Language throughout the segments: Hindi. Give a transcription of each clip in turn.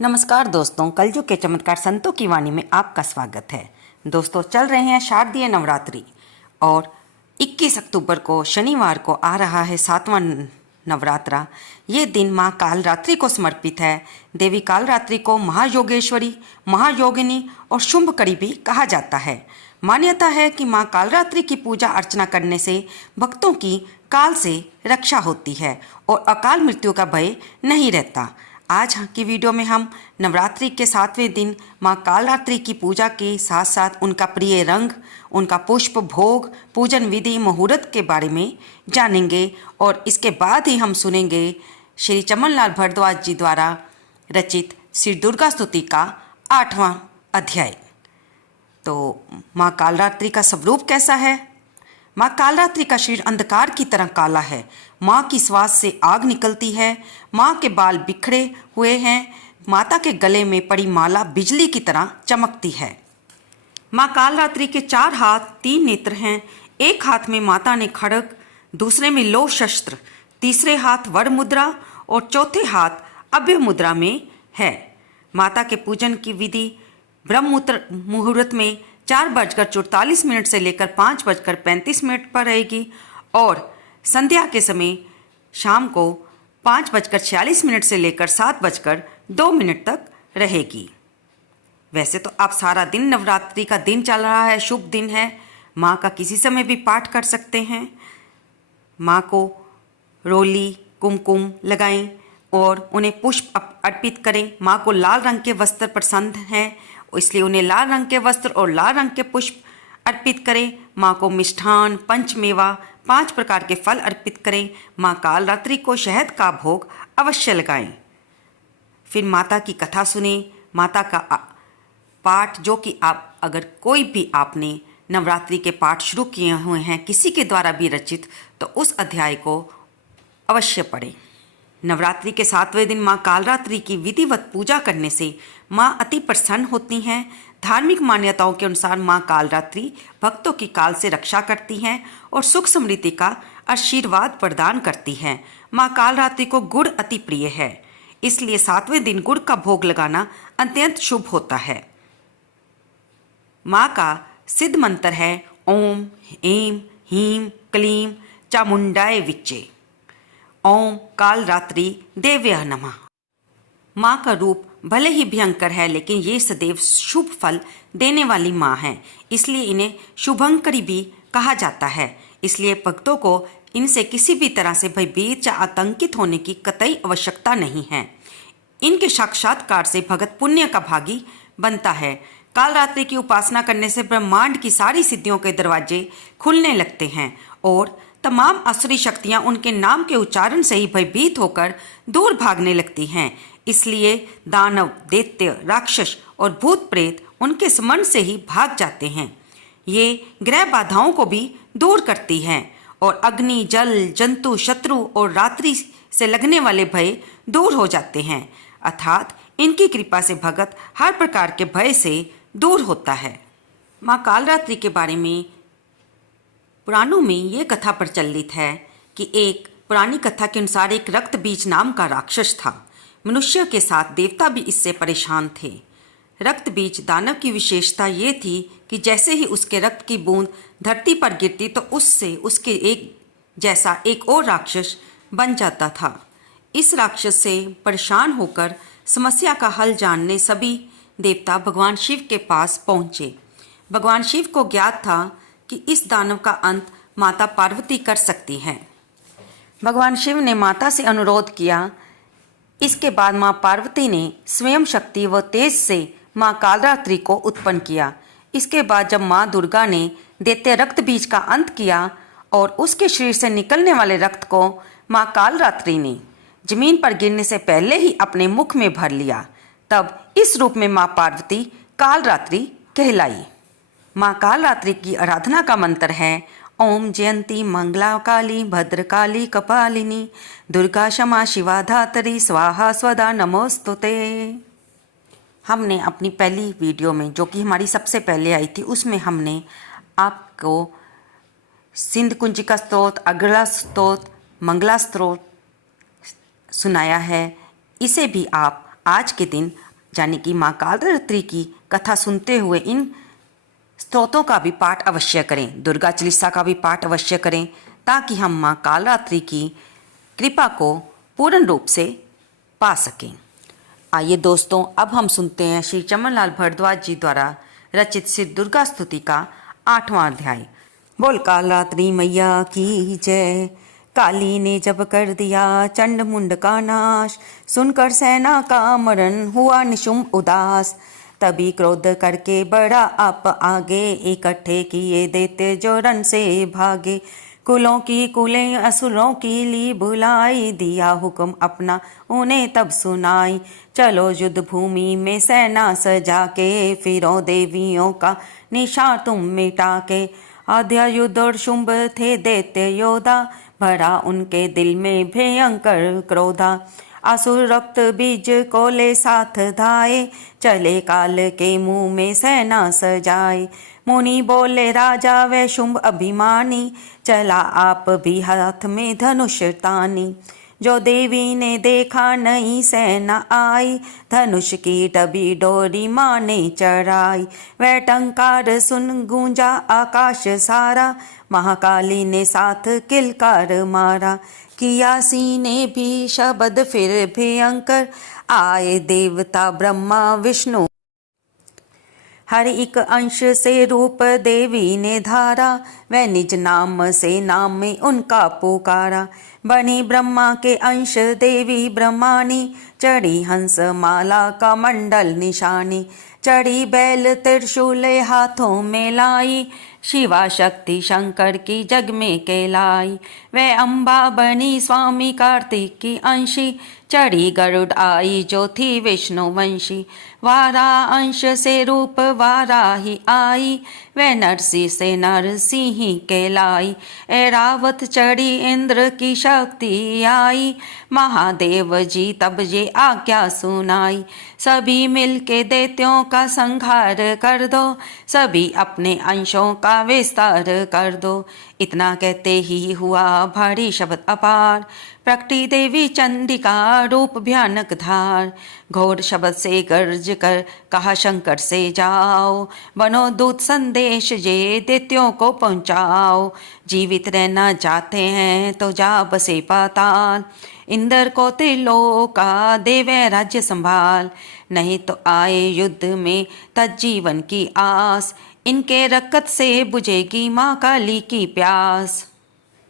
नमस्कार दोस्तों, कलयुग के चमत्कार संतों की वाणी में आपका स्वागत है। दोस्तों, चल रहे हैं शारदीय नवरात्रि और 21 अक्टूबर को शनिवार को आ रहा है 7वां नवरात्रा। ये दिन माँ कालरात्रि को समर्पित है। देवी कालरात्रि को महायोगेश्वरी, महायोगिनी और शुंभकरी भी कहा जाता है। मान्यता है कि माँ कालरात्रि की पूजा अर्चना करने से भक्तों की काल से रक्षा होती है और अकाल मृत्यु का भय नहीं रहता। आज की वीडियो में हम नवरात्रि के 7वें दिन माँ कालरात्रि की पूजा के साथ साथ उनका प्रिय रंग, उनका पुष्प, भोग, पूजन विधि, मुहूर्त के बारे में जानेंगे और इसके बाद ही हम सुनेंगे श्री चमनलाल भारद्वाज जी द्वारा रचित श्री दुर्गा स्तुति का 8वां अध्याय। तो माँ कालरात्रि का स्वरूप कैसा है? माँ कालरात्रि का शरीर अंधकार की तरह काला है। माँ की श्वास से आग निकलती है। माँ के बाल बिखरे हुए हैं। माता के गले में पड़ी माला बिजली की तरह चमकती है। माँ कालरात्रि के 4 हाथ, 3 नेत्र हैं। एक हाथ में माता ने खड्ग, दूसरे में लौह शस्त्र, तीसरे हाथ वर मुद्रा और चौथे हाथ अभय मुद्रा में है। माता के पूजन की विधि ब्रह्म मुहूर्त में 4:44 से लेकर 5:35 पर रहेगी और संध्या के समय शाम को 5:46 से लेकर 7:02 तक रहेगी। वैसे तो आप सारा दिन, नवरात्रि का दिन चल रहा है, शुभ दिन है, माँ का किसी समय भी पाठ कर सकते हैं। माँ को रोली, कुमकुम लगाएं और उन्हें पुष्प अर्पित करें। माँ को लाल रंग के वस्त्र पसंद हैं, इसलिए उन्हें लाल रंग के वस्त्र और लाल रंग के पुष्प अर्पित करें। माँ को मिष्ठान, पंचमेवा, 5 प्रकार के फल अर्पित करें। माँ कालरात्रि को शहद का भोग अवश्य लगाएं। फिर माता की कथा सुने, माता का पाठ, जो कि आप अगर कोई भी आपने नवरात्रि के पाठ शुरू किए हुए हैं किसी के द्वारा भी रचित, तो उस अध्याय को अवश्य पढ़ें। नवरात्रि के 7वें दिन माँ कालरात्रि की विधिवत पूजा करने से माँ अति प्रसन्न होती हैं। धार्मिक मान्यताओं के अनुसार माँ कालरात्रि भक्तों की काल से रक्षा करती हैं और सुख समृद्धि का आशीर्वाद प्रदान करती हैं। माँ कालरात्रि को गुड़ अति प्रिय है, इसलिए 7वें दिन गुड़ का भोग लगाना अत्यंत शुभ होता है। माँ का सिद्ध मंत्र है ओम ऐं ह्रीं क्लीं चामुंडाय विच्चे। ओम कालरात्रि देव्यः नमः। माँ का रूप भले ही भयंकर है, लेकिन ये सदैव शुभ फल देने वाली माँ है, इसलिए इन्हें शुभंकरी भी कहा जाता है। इसलिए भक्तों को इनसे किसी भी तरह से भयभीत या आतंकित होने की कतई आवश्यकता नहीं है। इनके साक्षात्कार से भगत पुण्य का भागी बनता है। कालरात्रि की उपासना करने से ब्रह्मांड की सारी सिद्धियों के दरवाजे खुलने लगते हैं और तमाम असुरी शक्तियां उनके नाम के उच्चारण से ही भयभीत होकर दूर भागने लगती हैं। इसलिए दानव, दैत्य, राक्षस और भूत प्रेत उनके स्मरण से ही भाग जाते हैं। ये ग्रह बाधाओं को भी दूर करती हैं और अग्नि, जल, जंतु, शत्रु और रात्रि से लगने वाले भय दूर हो जाते हैं। अर्थात इनकी कृपा से भगत हर प्रकार के भय से दूर होता है। माँ कालरात्रि के बारे में पुराणों में ये कथा प्रचलित है कि एक पुरानी कथा के अनुसार एक रक्त बीज नाम का राक्षस था। मनुष्य के साथ देवता भी इससे परेशान थे। रक्त बीज दानव की विशेषता ये थी कि जैसे ही उसके रक्त की बूंद धरती पर गिरती तो उससे उसके एक जैसा एक और राक्षस बन जाता था। इस राक्षस से परेशान होकर समस्या का हल जानने सभी देवता भगवान शिव के पास पहुँचे। भगवान शिव को ज्ञात था कि इस दानव का अंत माता पार्वती कर सकती हैं। भगवान शिव ने माता से अनुरोध किया। इसके बाद माँ पार्वती ने स्वयं शक्ति व तेज से माँ कालरात्रि को उत्पन्न किया। इसके बाद जब माँ दुर्गा ने दैत्य रक्त बीज का अंत किया और उसके शरीर से निकलने वाले रक्त को माँ कालरात्रि ने जमीन पर गिरने से पहले ही अपने मुख में भर लिया, तब इस रूप में माँ पार्वती कालरात्रि कहलाई। माँ कालरात्रि की आराधना का मंत्र है ओम जयंती मंगला काली भद्रकाली कपालिनी दुर्गा क्षमा शिवा धात्री स्वाहा स्वदा नमोस्तुते। हमने अपनी पहली वीडियो में, जो कि हमारी सबसे पहले आई थी, उसमें हमने आपको सिंध कुंजिका स्तोत्र, अग्रला स्तोत्र, मंगला स्तोत्र सुनाया है। इसे भी आप आज के दिन यानी कि माँ कालरात्रि की कथा सुनते हुए इन स्तोत्रों का भी पाठ अवश्य करें, दुर्गा चालीसा का भी पाठ अवश्य करें, ताकि हम माँ कालरात्रि की कृपा को पूर्ण रूप से पा सकें। आइए दोस्तों, अब हम सुनते हैं श्री चमनलाल भारद्वाज जी द्वारा रचित श्री दुर्गा स्तुति का 8वां अध्याय। बोल कालरात्रि मैया की जय। काली ने जब कर दिया चंड मुंड का नाश, सुनकर सेना का मरण हुआ निशुंभ उदास। तभी क्रोध करके बड़ा आप आगे, इकट्ठे किए देते जो रन से भागे। कुलों की कुलें असुरों की ली बुलाई, दिया हुक्म अपना उन्हें तब सुनाई। चलो युद्ध भूमि में सेना सजा के, फिरो देवियों का निशान तुम मिटा के। आद्या युद्ध और शुंभ थे दैत्य योद्धा, भरा उनके दिल में भयंकर क्रोधा। असुर रक्त बीज को ले साथ धाये, चले काल के मुंह में सेना सजाए। मुनि बोले राजा व शुंभ अभिमानी, चला आप भी हाथ में धनुष तानी। जो देवी ने देखा नई सेना आई, धनुष की डबी डोरी माँ ने चढ़ाई। वह टंकार सुन गूंजा आकाश सारा, महाकाली ने साथ किलकार मारा। किया सीने भी शब्द फिर भयंकर, आए देवता ब्रह्मा विष्णु। हर एक अंश से रूप देवी ने धारा, वह निज नाम से नाम में उनका पुकारा। बनी ब्रह्मा के अंश देवी ब्रह्मानी, चढ़ी हंस माला का मंडल निशानी। चढ़ी बैल त्रिशूल हाथों में लाई, शिवा शक्ति शंकर की जग में कहलाई। वह अम्बा बनी स्वामी कार्तिक की अंशी, चढ़ी गरुड़ आई जो थी विष्णु वंशी। वारा अंश से रूप वाराही आई, वह नरसी से नरसिंही कहलाई। ऐरावत चढ़ी इंद्र की शक्ति आई, महादेव जी तब ये आज्ञा सुनाई। सभी मिलके दैत्यों का संहार कर दो, सभी अपने अंशों का विस्तार कर दो। इतना कहते ही हुआ भारी शब्द अपार, प्रकटी देवी चंडिका रूप भयानक धार। घोर शब्द से गर्ज कर कहा शंकर से जाओ, बनो दूत संदेश ये दैत्यों को पहुँचाओ। जीवित रहना चाहते हैं तो जा बसे पाताल, इंद्र को त्रिलोका देवे राज्य संभाल। नहीं तो आए युद्ध में तज्जीवन की आस, इनके रकत से बुझेगी माँ काली की प्यास।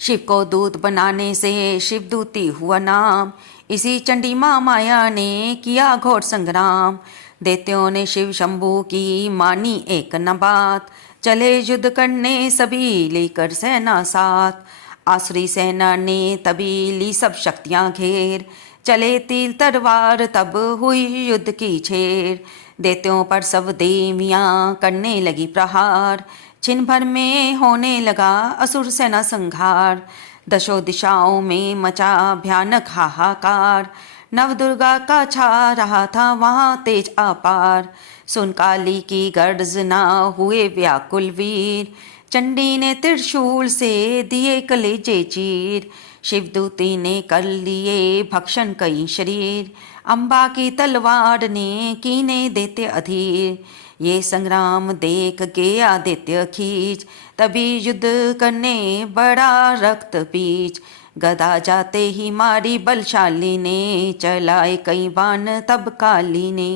शिव को दूत बनाने से शिवदूती हुआ नाम, इसी चंडी माँ माया ने किया घोर संग्राम। दैत्यों ने शिव शंभू की मानी एक न बात, चले युद्ध करने सभी लेकर सेना साथ। आसुरी सेना ने तभी ली सब शक्तियाँ घेर, चले तीर तलवार तब हुई युद्ध की छेड़। दैत्यों पर सब देवियाँ करने लगी प्रहार, छिन भर में होने लगा असुर सेना संहार। दशों दिशाओं में मचा भयानक हाहाकार, नव दुर्गा का छा रहा था वहाँ तेज अपार। सुन काली की गर्जना हुए व्याकुल वीर, चंडी ने त्रिशूल से दिए कलेजे चीर। शिवदूती ने कर लिए भक्षण कई शरीर, अम्बा की तलवार ने कीने देते अधीर। ये संग्राम देख के आदित्य खींच, तभी युद्ध करने बड़ा रक्त बीच। गदा जाते ही मारी बलशाली ने, चलाए कई बाण तब काली ने।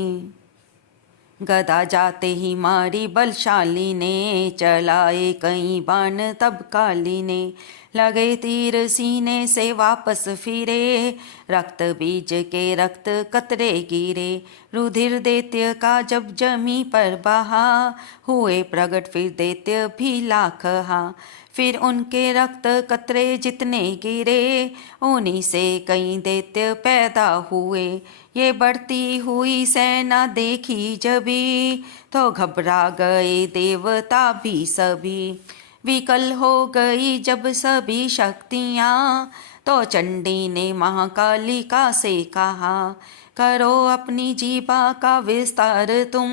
गदा जाते ही मारी बलशाली ने, चलाए कई बाण तब काली ने। लगे तीर सीने से वापस फिरे, रक्त बीज के रक्त कतरे गिरे। रुधिर दैत्य का जब जमी पर बहा, हुए प्रगट फिर दैत्य भी लाख हा। फिर उनके रक्त कतरे जितने गिरे, उन्हीं से कई दैत्य पैदा हुए। ये बढ़ती हुई सेना देखी जभी, तो घबरा गए देवता भी सभी। विकल हो गई जब सभी शक्तियाँ, तो चंडी ने महाकालिका से कहा, करो अपनी जीभा का विस्तार तुम,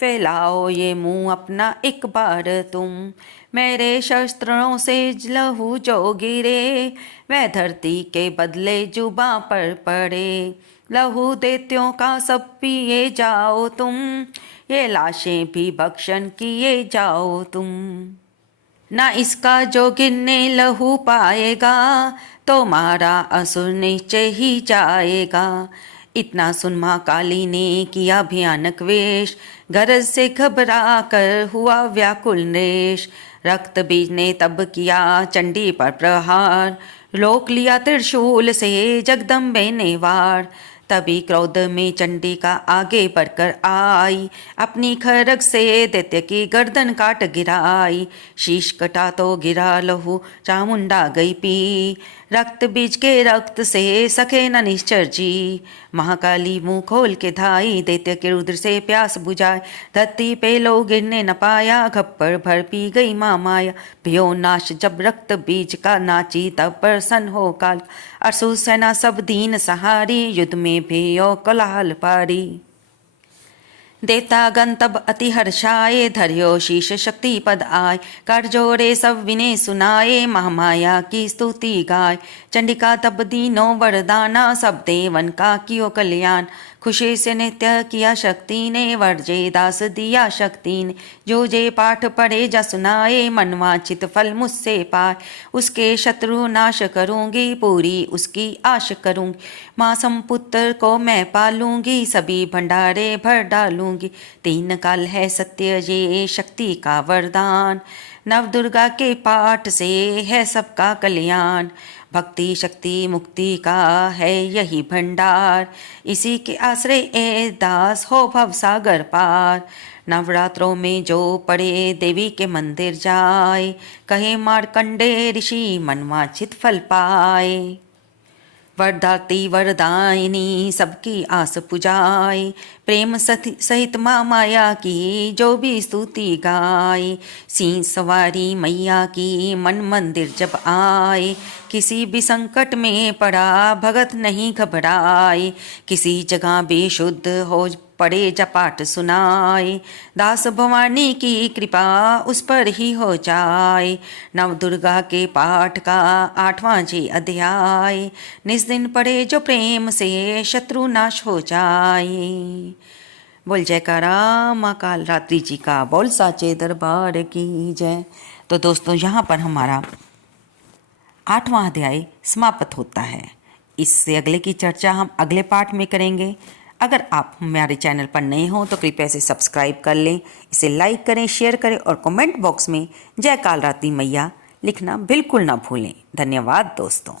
फैलाओ ये मुंह अपना एक बार तुम। मेरे शस्त्रों से लहू जो गिरे, वह धरती के बदले जुबां पर पड़े। लहू दैत्यों का सब पिए जाओ तुम, ये लाशें भी भक्षण किए जाओ तुम। ना इसका जो गिरने लहू पाएगा, तो मारा असुर निश्चय ही जाएगा। इतना सुन माँ काली ने किया भयानक वेश, गरज से घबरा कर हुआ व्याकुल नरेश। रक्त बीज ने तब किया चंडी पर प्रहार, रोक लिया त्रिशूल से जगदम्बे ने वार। तभी क्रोध में चंडिका आगे बढ़कर आई, अपनी खरग से दैत्य की गर्दन काट गिराई। शीश कटा तो गिरा लहू चामुंडा गई पी, रक्त बीज के रक्त से सखे न निश्चर जी। महाकाली मुंह खोल के धाई, दैत्य के रुद्र से प्यास बुझाए। धरती पे लो गिरने न पाया, घप्पड़ भर पी गई माँ माया। भयो नाश जब रक्त बीज का नाची, तब प्रसन्न हो काल। असुर सेना सब दीन सहारी, युद्ध में भयो कोलाहल पारी। देवता गण तब अति हर्षाए, धर्यो शीश शक्ति पद आय। कर जोड़े सब विने सुनाए, महामाया की स्तुति गाय। चंडिका तब दीनो वरदाना, सब देवन का कियो कल्याण। खुशी से नित्य किया शक्ति ने, वर्जे दास दिया शक्ति ने। जो जे पाठ पढ़े जा सुनाए, मनवांछित फल मुझसे पाए। उसके शत्रु नाश करूंगी, पूरी उसकी आश करूंगी। माँ संपुत्र को मैं पालूंगी, सभी भंडारे भर डालूंगी। तीन काल है सत्य ये शक्ति का वरदान, नव दुर्गा के पाठ से है सबका कल्याण। भक्ति शक्ति मुक्ति का है यही भंडार, इसी के आश्रय ए दास हो भव सागर पार। नवरात्रों में जो पड़े देवी के मंदिर जाए, कहे मार्कंडे ऋषि मनवांछित फल पाए। वरदाती वरदायिनी सबकी आस पुजाए, प्रेम सहित माँ माया की जो भी स्तुति गाए। सिंह सवारी मैया की मन मंदिर जब आए, किसी भी संकट में पड़ा भगत नहीं घबराए। किसी जगह भी शुद्ध हो पड़े जा पाठ सुनाए, दास भवानी की कृपा उस पर ही हो जाए। नव दुर्गा के पाठ का 8वां जी अध्याय, निस दिन पढ़े जो प्रेम से शत्रु नाश हो जाए। बोल जयकारा माँ काल रात्रि जी का, बोल साचे दरबार की जय। तो दोस्तों यहाँ पर हमारा 8वां अध्याय समाप्त होता है। इससे अगले की चर्चा हम अगले पाठ में करेंगे। अगर आप हमारे चैनल पर नए हो तो कृपया इसे सब्सक्राइब कर लें, इसे लाइक करें, शेयर करें और कमेंट बॉक्स में जय काल रात्रि मैया लिखना बिल्कुल ना भूलें। धन्यवाद दोस्तों।